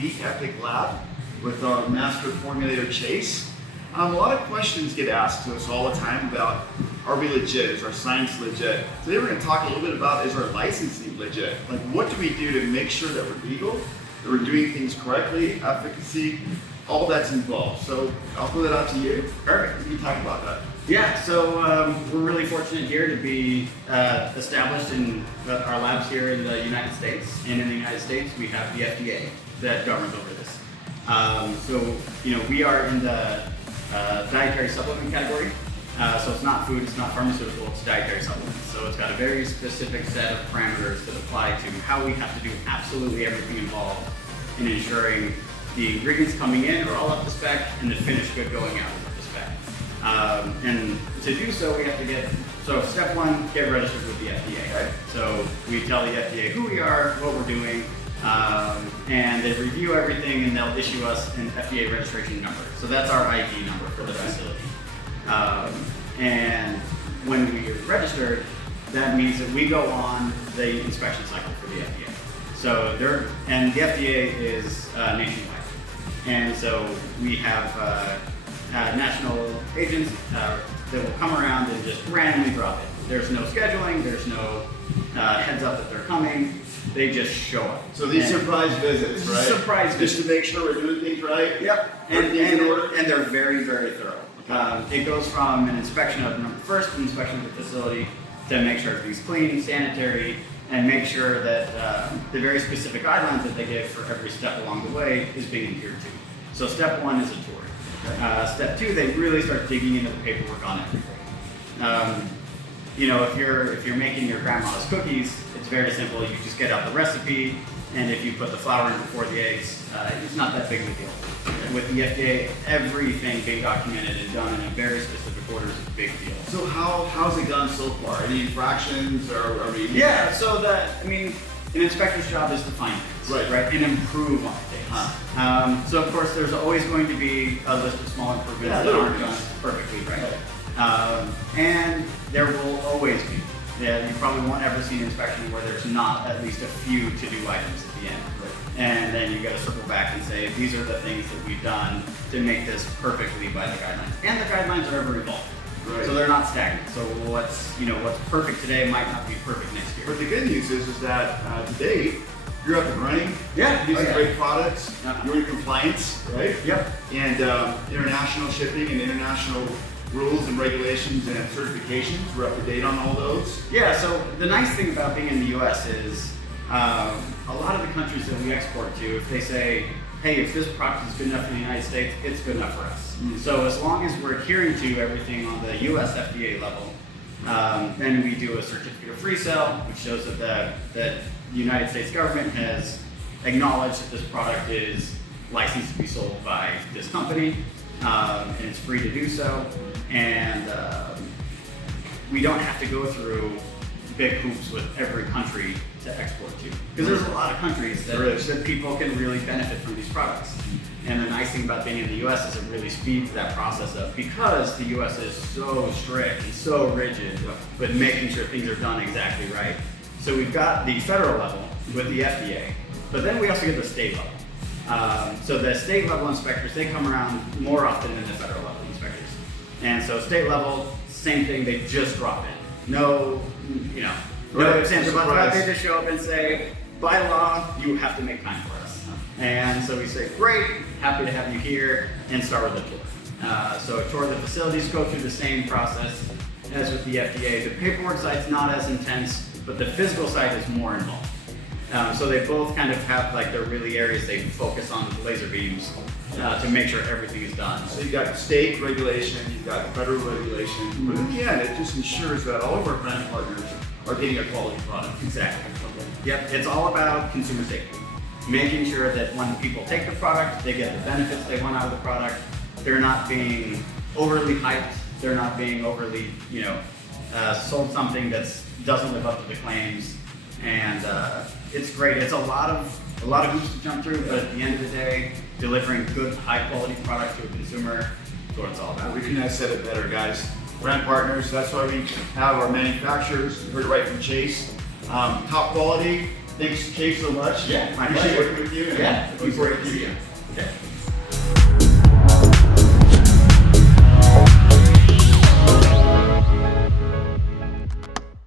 Bepic lab with our master formulator Chase. A lot of questions get asked to us all the time about, are we legit? Is our science legit? Today we're going to talk a little bit about, is our licensing legit? Like, what do we do to make sure that we're legal, that we're doing things correctly, efficacy, all that's involved. So I'll throw that out to you. Perfect. You can talk about that. Yeah, so we're really fortunate here to be established in our labs here in the United States. And in the United States, we have the FDA that governs over this. So, we are in the dietary supplement category. So it's not food, it's not pharmaceutical, it's dietary supplements. So it's got a very specific set of parameters that apply to how we have to do absolutely everything involved in ensuring the ingredients coming in are all up to spec and the finished good going out is up to spec. And to do so, we have to so step one, get registered with the FDA. Right? So we tell the FDA who we are, what we're doing, and they review everything and they'll issue us an FDA registration number. So that's our ID number for the facility. And when we are registered, that means that we go on the inspection cycle for the FDA. So and the FDA is nationwide. And so we have national agents that will come around and just randomly drop it. There's no scheduling, there's no heads up that they're coming. They just show up. So these surprise visits, right? Surprise visits. Just to make sure we're doing things right? Yep. And they're very, very thorough. It goes from an inspection of first inspection of the facility to make sure everything's clean, sanitary, and make sure that the very specific guidelines that they give for every step along the way is being adhered to. So step one is a tour. Step two, they really start digging into the paperwork on everything. If you're making your grandma's cookies, it's very simple. You just get out the recipe, and if you put the flour in before the eggs, it's not that big of a deal. With the FDA, everything being documented and done in a very specific order is a big deal. So how's it gone so far? Any infractions or are we? Yeah, so an inspector's job is to find things, right? And improve on things. So of course, there's always going to be a list of small improvements that aren't done perfectly right. And there will always be. Yeah, you probably won't ever see an inspection where there's not at least a few to-do items at the end. And then you got to circle back and say, these are the things that we've done to make this perfectly by the guidelines. And the guidelines are ever evolving. Right. So they're not stagnant. So what's perfect today might not be perfect next year. But the good news is that today, you're up and running. Yeah. Using great products. You're in compliance, right? Yep. And international shipping and international rules and regulations and certifications, we're up to date on all those. Yeah, so the nice thing about being in the US is a lot of the countries that we export to, if they say, hey, if this product is good enough for the United States, it's good enough for us. So as long as we're adhering to everything on the US FDA level, then we do a certificate of resale, which shows that the United States government has acknowledged that this product is licensed to be sold by this company, and it's free to do so. And we don't have to go through big hoops with every country to export to. Because there's a lot of countries that people can really benefit from these products. And the nice thing about being in the US is it really speeds that process up because the US is so strict and so rigid with making sure things are done exactly right. So we've got the federal level with the FDA, but then we also get the state level. So the state level inspectors, they come around more often than the federal level inspectors. And so state level, same thing, they just drop in. No ifs, ands, or buts. They just show up and say, by law, you have to make time for us. And so we say, great, happy to have you here, and start with a tour. So a tour of the facilities, go through the same process as with the FDA. The paperwork side's not as intense, but the physical side is more involved. So they both kind of have their really areas they focus on with laser beams to make sure everything is done. So you've got state regulation, you've got federal regulation, but in the end, it just ensures that all of our brand partners are getting a quality product. Exactly. Yep, it's all about consumer safety. Making sure that when people take the product, they get the benefits they want out of the product. They're not being overly hyped. They're not being overly, sold something that doesn't live up to the claims. And it's great. It's a lot of hoops to jump through, but at the end of the day, delivering good, high-quality product to a consumer is what it's all about. We couldn't have said it better, guys. Brand partners, that's why we have our manufacturers. You heard it right from Chase. Top quality, Thanks, Kate, so much. Yeah, my Appreciate pleasure. working with you. Yeah, And looking forward to seeing you.